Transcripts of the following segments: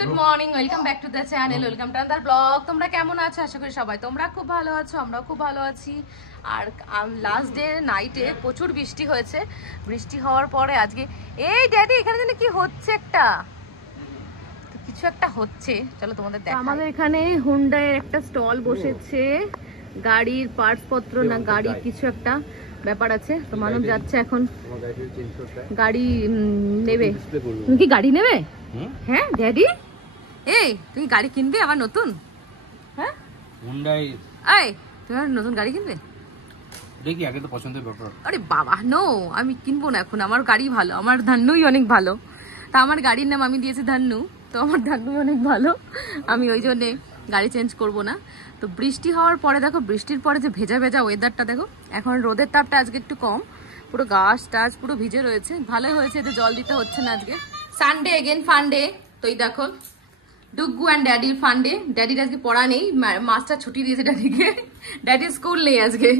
Good morning, welcome back to the channel, welcome to other blog. তোমরা কেমন আছো? আশা করি সবাই তোমরা খুব ভালো আছো, আমরাও খুব ভালো আছি। আর লাস্ট ডে নাইটে প্রচুর বৃষ্টি হয়েছে। বৃষ্টি হওয়ার পরে আজকে এই ড্যাডি এখানে যেন কি হচ্ছে, কিছু একটা হচ্ছে, চলো তোমাদের দেখাই। আমাদের এখানে হুন্ডাইয়ের একটা স্টল বসেছে, গাড়ির পার্টস পত্র না গাড়ির কিছু একটা ব্যাপার আছে। তো মানব যাচ্ছে এখন গাড়ি নেবে। তুমি কি গাড়ি নেবে? হ্যাঁ ড্যাডি, এই তুমি গাড়ি কিনবে আবার নতুন? হ্যাঁ হুন্ডাই। এই তুমি নতুন গাড়ি কিনবে? দেখি আগে তো পছন্দের ব্যাপার। আরে বাবা নো, আমি কিনবো না এখন, আমার গাড়ি ভালো, আমার ধান্নুই অনেক ভালো। তা আমার গাড়ির নাম আমি দিয়েছি ধান্নু, তো আমার ধান্নুই অনেক ভালো, আমি ওই জন্যে গাড়ি চেঞ্জ করবো না। তো বৃষ্টি হওয়ার পরে দেখো, বৃষ্টির পরে যে ভেজা ভেজা ওয়েদারটা দেখো, এখন রোদের তাপটা আজকে একটু কম, পুরো গাছ টাছ পুরো ভিজে রয়েছে, ভালোই হয়েছে, এতে জল দিতে হচ্ছে না আজকে। সানডে এগেন ফান্ডে, তো এই দেখো ডুগ্গু অ্যান্ড ড্যাডির ফান্ডে। ড্যাডির আজকে পড়া নেই, মাস্টার ছুটি দিয়েছে ড্যাডিকে, ড্যাডির স্কুল নেই আজকে।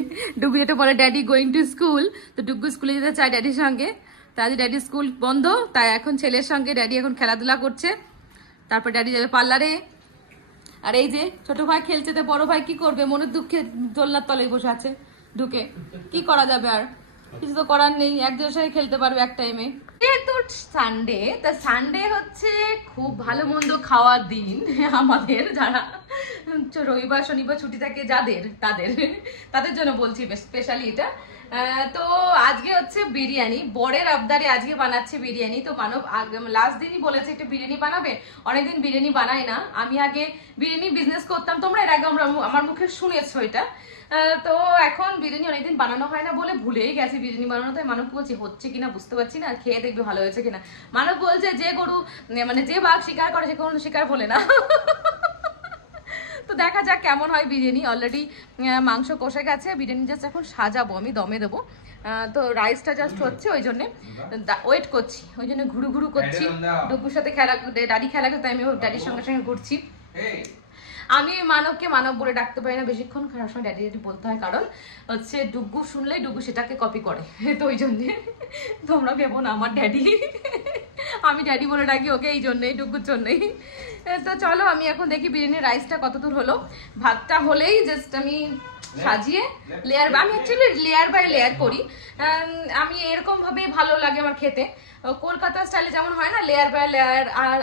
ডুগ্গু যেটা বলে ড্যাডি গোয়িং টু স্কুল, তো ডুগ্গু স্কুলে যেতে চায় ড্যাডির সঙ্গে, তাই আজ ড্যাডির স্কুল বন্ধ, তাই এখন ছেলের সঙ্গে ড্যাডি এখন খেলাধুলা করছে। তারপর ড্যাডি যাবে পার্লারে। আর এই যে ছোট ভাই খেলছে, তো বড় ভাই কি করবে, মনের দুঃখে দোলনার তলায় বসে আছে ঢুকে, কি করা যাবে, আর কিছু তো করার নেই, একজনের সঙ্গে খেলতে পারবে এক টাইমে। যেহেতু সানডে, তা সানডে হচ্ছে খুব ভালো মন্দ খাওয়ার দিন আমাদের, যারা রবিবার শনিবার ছুটি থাকে যাদের, তাদের জন্য বলছি স্পেশালি এটা। তো আজকে হচ্ছে বিরিয়ানি, বরের আবদারে আজকে বানাচ্ছে বিরিয়ানি। তো মানব লাস্ট দিনই বলেছে একটু বিরিয়ানি বানাবে, অনেকদিন বিরিয়ানি বানাই না। আমি আগে বিরিয়ানি বিজনেস করতাম, তোমরা এর আগে আমার মুখে শুনেছো এটা। তো এখন বিরিয়ানি অনেকদিন বানানো হয় না বলে ভুলেই গেছি বিরিয়ানি বানানো। তাই মানব বলছি হচ্ছে কিনা বুঝতে পারছি না, খেয়ে দেখবে ভালো হয়েছে কিনা। মানব বলছে যে গরু মানে যে বাঘ শিকার করে সে কোনো শিকার বলে না। তো দেখা যাক কেমন হয় বিরিয়ানি। অলরেডি মাংস কষে গেছে, বিরিয়ানি জাস্ট এখন সাজাবো, আমি দমে দেবো। তো রাইসটা জাস্ট হচ্ছে, ওই জন্য ওয়েট করছি, ওই জন্য ঘুরু ঘুরু করছি। ডুগুর সাথে খেলা, ড্যাডি খেলা করতে, আমি ড্যাডির সঙ্গে সঙ্গে ঘুরছি। আমি মানবকে মানব বলে ডাকতে পারি না বেশিক্ষণ, খারাপ সময় ড্যাডি ড্যাডি বলতে হয়, কারণ হচ্ছে ডুগু শুনলেই ডুগু সেটাকে কপি করে, তো ওই জন্যে তোমরা ভেবো না আমার ড্যাডি, আমি ড্যাডি বলে ডাকি ওকে এই জন্যেই, ডুগুর জন্যেই। তো চলো আমি এখন দেখি বিরিয়ানির রাইসটা কতদূর হলো। ভাতটা হলেই জাস্ট আমি সাজিয়ে লেয়ার, আমি অ্যাকচুয়ালি লেয়ার বাই লেয়ার করি, আমি এরকম ভাবে ভালো লাগে আমার খেতে। কলকাতা স্টাইলে যেমন হয় না লেয়ার বাই লেয়ার, আর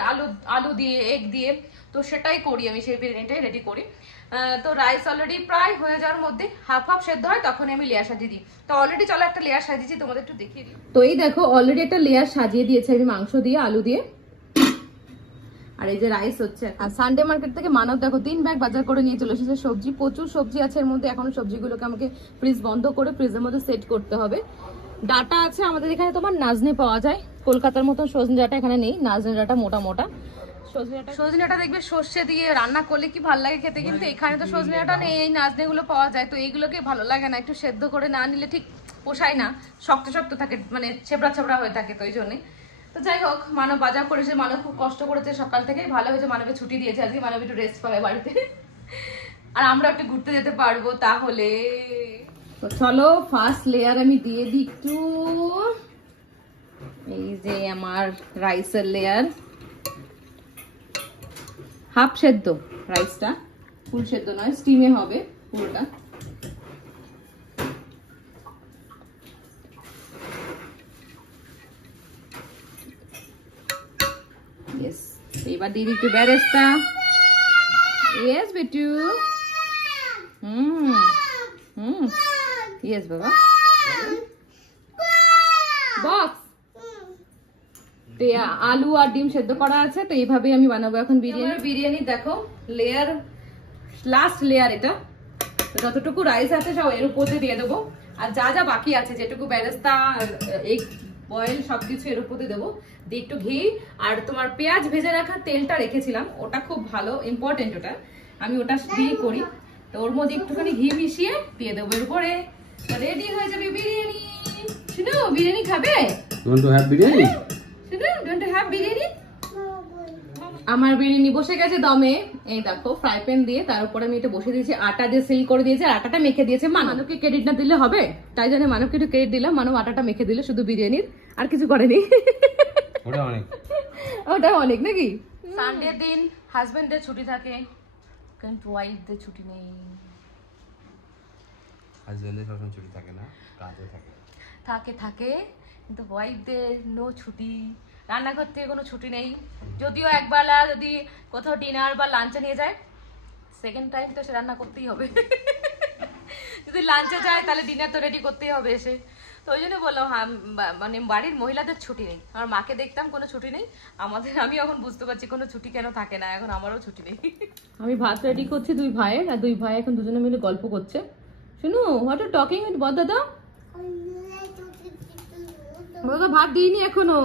আলু দিয়ে এগ দিয়ে, তো সেটাই করি আমি, সেই বিরিয়ানিটাই রেডি করি। তো রাইস অলরেডি প্রায় হয়ে যাওয়ার মধ্যে, হাফ সেদ্ধ হয়, তখন আমি লেয়ার সাজিয়ে দিই। তো অলরেডি চলো একটা লেয়ার সাজিয়েছি, তোমাদের একটু দেখিয়ে দিই। তো এই দেখো অলরেডি একটা লেয়ার সাজিয়ে দিয়েছে আমি মাংস দিয়ে, আলু দিয়ে, আর এই যে রাইস হচ্ছে। আর সানডে মার্কেট থেকে মানব দেখো 3 ব্যাগ বাজার করে নিয়ে চলে এসেছে সবজি, প্রচুর সবজি আছে এর মধ্যে। এখন সবজিগুলোকে আমাকে ফ্রিজ বন্ধ করে ফ্রিজের মধ্যে সেট করতে হবে। ডাটা আছে আমাদের এখানে, তোমার নাজনে পাওয়া যায়, কলকাতার মতন সজনে ডাটা এখানে নেই, নাজনে ডাটা মোটা মোটা। সজনে ডাটা দেখবে সর্ষে দিয়ে রান্না করলে কি ভালো লাগে খেতে, কিন্তু এখানে তো সজনে ডাটা নেই, এই নাজনে গুলো পাওয়া যায়। তো এইগুলোকে ভালো লাগে না, একটু সেদ্ধ করে না নিলে ঠিক পোষায় না, শক্ত শক্ত থাকে, মানে ছেবড়া ছেবড়া হয়ে থাকে, তো ওই জন্যই। তো যাই হোক, মানব বাজার করেছে, মানব খুব কষ্ট করেছে সকাল থেকে, ভালো হয়েছে মানবের ছুটি দিয়েছে আজকে, মানব একটু রেস্ট পাবে বাড়িতে, আর আমরা একটু ঘুরতে যেতে পারবো তাহলে। তো চলো ফার্স্ট লেয়ার আমি দিয়ে দিই একটু, এই যে আমার রাইসের লেয়ার, হাফ সেদ্ধ রাইসটা, ফুল সেদ্ধ নয়, স্টিমে হবে পুরোটা। Yes, এবার দিয়ে দিই একটু বেরেস্তা। Yes বেটু, Yes বাবা, বক্স। তো আলু আর ডিম সেদ্ধ করা আছে, তো এইভাবেই আমি বানাবো এখন বিরিয়ানি। বিরিয়ানি দেখো লেয়ার, লাস্ট লেয়ার এটা, যতটুকু রাইস আছে সব এর উপর দিয়ে দেবো, আর যা যা বাকি আছে যেটুকু বেরেস্তা এগ বয়েল সবকিছু এর উপর দিয়ে দেবো, দিয়ে একটু ঘি আর তোমার পেঁয়াজ ভেজে রাখা তেলটা রেখেছিলাম, ওটা খুব ভালো ইম্পর্টেন্ট, ওটা আমি ওটা দিয়ে করি। তো ওর মধ্যে একটুখানি ঘি মিশিয়ে দিয়ে দেবো এর উপরে, রেডি হয়ে যাবে বিরিয়ানি। শুনো বিরিয়ানি খাবে? আমার বিরিয়ানি বসে গেছে দমে, এই দেখো ফ্রাই প্যান দিয়ে, তার উপরে আমি এটা বসে দিয়েছি, আটা দিয়ে সিল করে দিয়েছি, আর আটাটা মেখে দিয়েছে। মানবকে ক্রেডিট না দিলে হবে, তাই জন্য মানবকে একটু ক্রেডিট দিলাম, মানব আটাটা মেখে দিলে শুধু বিরিয়ানির, আর কিছু করেনি। ওটা অনেক নাকি? সানডে দিন হাজবেন্ডের ছুটি থাকে, কিন্তু ওয়াইফদের ছুটি নেই। হাজবেন্ডের সবসময় ছুটি থাকে না, কাজে থাকে। থাকে কিন্তু ওয়াইফদের নো ছুটি, রান্নাঘর থেকে কোনো ছুটি নেই। যদিও একবেলা যদি কোথাও ডিনার বা লাঞ্চে নিয়ে যায়, সেকেন্ড টাইম তো সে রান্না করতেই হবে। যদি লাঞ্চে যায় তাহলে ডিনার তো রেডি করতেই হবে এসে। তো ওই জন্য বললাম মানে বাড়ির মহিলাদের ছুটি নেই। আমার মাকে দেখতাম কোনো ছুটি নেই, আমি এখন বুঝতে পারছি কোনো ছুটি কেন থাকে না, এখন আমারও ছুটি নেই। আমি ভাত রেডি করছি দুই ভাইয়ের, আর দুই ভাই এখন দুজনে মিলে গল্প করছে। শুনো, হোয়াট আর টকিং উইথ বড় দাদা? দাদা ভাত দিইনি এখনো,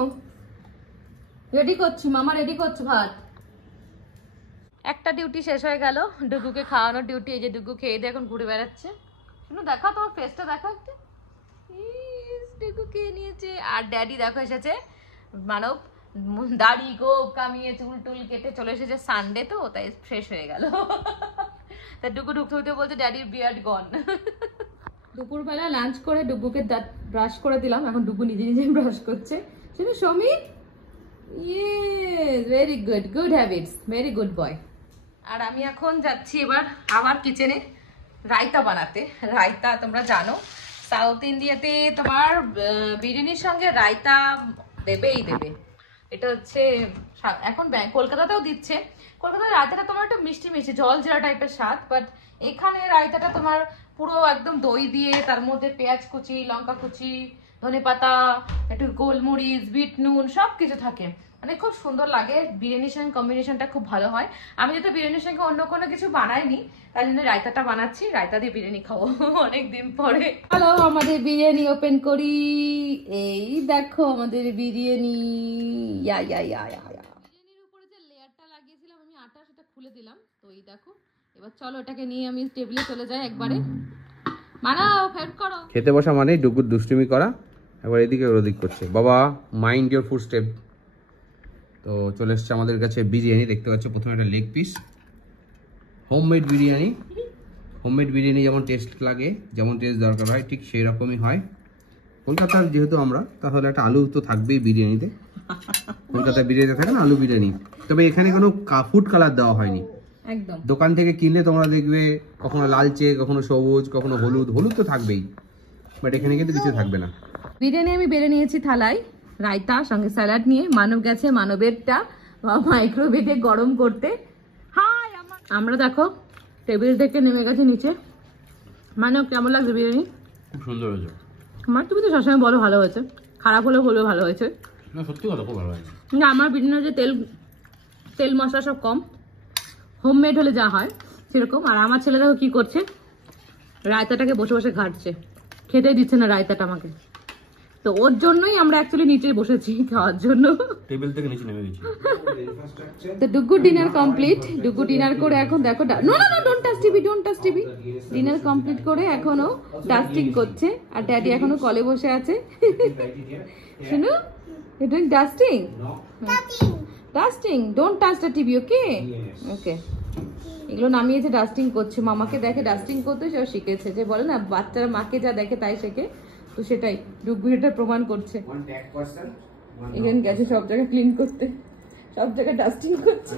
রেডি করছি, মামা রেডি করছে ভাত। একটা ডিউটি শেষ হয়ে গেল, ডুগুকে খাওয়ানোর ডিউটি। এই যে ডুগু খেয়ে দিয়ে এখন ঘুরে বেড়াচ্ছে। শুনো দেখাও তোমার ফেসটা, দেখাও একটু। ডুগু খেয়ে নিয়েছে। আর ড্যাডি দেখো এসেছে, মানব দাড়ি গোপ কামিয়ে চুল টুল কেটে চলে এসেছে। সানডে তো তাই ফ্রেশ হয়ে গেল। তা ডুগু ঢুকতে হইতে বলছে ড্যাডির বিয়ার্ড গন। দুপুরবেলা লাঞ্চ করে ডুগুকে দাঁত ব্রাশ করে দিলাম, এখন ডুগু নিজে নিজে ব্রাশ করছে। শুনো Samir, yes very good, good habits, very good boy. আর আমি এখন যাচ্ছি এবার আবার কিচেনে রায়তা বানাতে। রায়তা তোমরা জানো সাউথ ইন্ডিয়াতে তোমার বিরিয়ানির সঙ্গে রায়তা দেবেই দেবে। এটা হচ্ছে এখন কলকাতাতেও দিচ্ছে। কলকাতার রায়তাটা তোমার একটু মিষ্টি মিষ্টি জল জিরা টাইপের স্বাদ, বাট এখানে রায়তাটা তোমার পুরো একদম দই দিয়ে, তার মধ্যে পেঁয়াজ কুচি, লঙ্কা কুচি, ধনেপাতা, একটু গোলমরিচ, বিট নুন সব কিছু থাকে, মানে খুব সুন্দর লাগে। বিরিয়ানির সঙ্গে কম্বিনেশনটা খুব ভালো হয়। আমি যেহেতু বিরিয়ানির সঙ্গে অন্য কোনো কিছু বানাইনি, তাই জন্য রায়তাটা বানাচ্ছি। রায়তা দিয়ে বিরিয়ানি খাবো অনেকদিন পরে। হ্যালো, আমাদের বিরিয়ানি ওপেন করি। এই দেখো আমাদের বিরিয়ানি। বিরিয়ানির উপরে যে লেয়ারটা লাগিয়েছিলাম আমি আটা, সেটা খুলে দিলাম। তো এই দেখো, এবার চলো এটাকে নিয়ে আমি টেবিলে চলে যাই একবারে। মানাও হেল্প করো। খেতে বসা মানে ডুগুর দুষ্টুমি করা, একবার এদিকে ওদিক করছে। বাবা মাইন্ড ইওর ফুড স্টেপ। তো চলে এসছে আমাদের কাছে বিরিয়ানি, দেখতে পাচ্ছ প্রথমে একটা leg piece. Homemade biryani, homemade biryani যেমন টেস্ট লাগে, যেমন টেস্ট দরকার হয়, ঠিক সেই রকমই হয়। কলকাতার যেহেতু আমরা, তাহলে একটা আলু তো থাকবেই বিরিয়ানিতে। কলকাতার বিরিয়ানিতে থাকে না আলু বিরিয়ানি, তবে এখানে কোনো ফুড কালার দেওয়া হয়নি। একদম দোকান থেকে কিনলে তোমরা দেখবে কখনো লালচে, কখনো সবুজ, কখনো হলুদ। হলুদ তো থাকবেই, বাট এখানে কিন্তু কিছু থাকবে না। বিরিয়ানি আমি বেড়ে নিয়েছি থালায়, রায়তা সঙ্গে স্যালাড নিয়ে। মানব গেছে মানবেরটা মাইক্রোওয়েভে গরম করতে। আমরা দেখো টেবিল থেকে নেমে গেছে নিচে। মানব কেমন লাগছে বিরিয়ানি? খুব সুন্দর হয়েছে। আমার তুমি তো সবসময় বলো ভালো হয়েছে, খারাপ হলেও বলবে ভালো হয়েছে। না সত্যি কথা, খুব ভালো হয়েছে। না আমার বিরিয়ানির যে তেল মশলা সব কম, হোমমেড হলে যা হয় সেরকম। আর আমার ছেলে দেখো কি করছে, রায়তাটাকে বসে বসে ঘাটছে, খেতে দিচ্ছে না রায়তাটা আমাকে। তো ওর জন্যই আমরা অ্যাকচুয়ালি নিচে বসেছি খাওয়ার জন্য। টেবিল থেকে নিচে নেমে গেছি। তো Dugu dinner complete. Dugu dinner করে এখন দেখো, no no no don't touch TV, don't touch TV. Dinner complete করে এখনো ডাস্টিং করছে, আর ড্যাডি এখনো কলে বসে আছে। শুনো, you doing dusting? Dusting, don't touch the TV, okay okay. এগুলো নামিয়েছে, ডাস্টিং করছে। মামাকে দেখে ডাস্টিং করতে, সেও শিখেছে। যে বলে না বাচ্চারা মাকে যা দেখে তাই শেখে, তো সেটাই ডুগু এটা প্রমাণ করছে। এখানে গেছে সব জায়গায় ক্লিন করতে, সব জায়গায় ডাস্টিং করছে।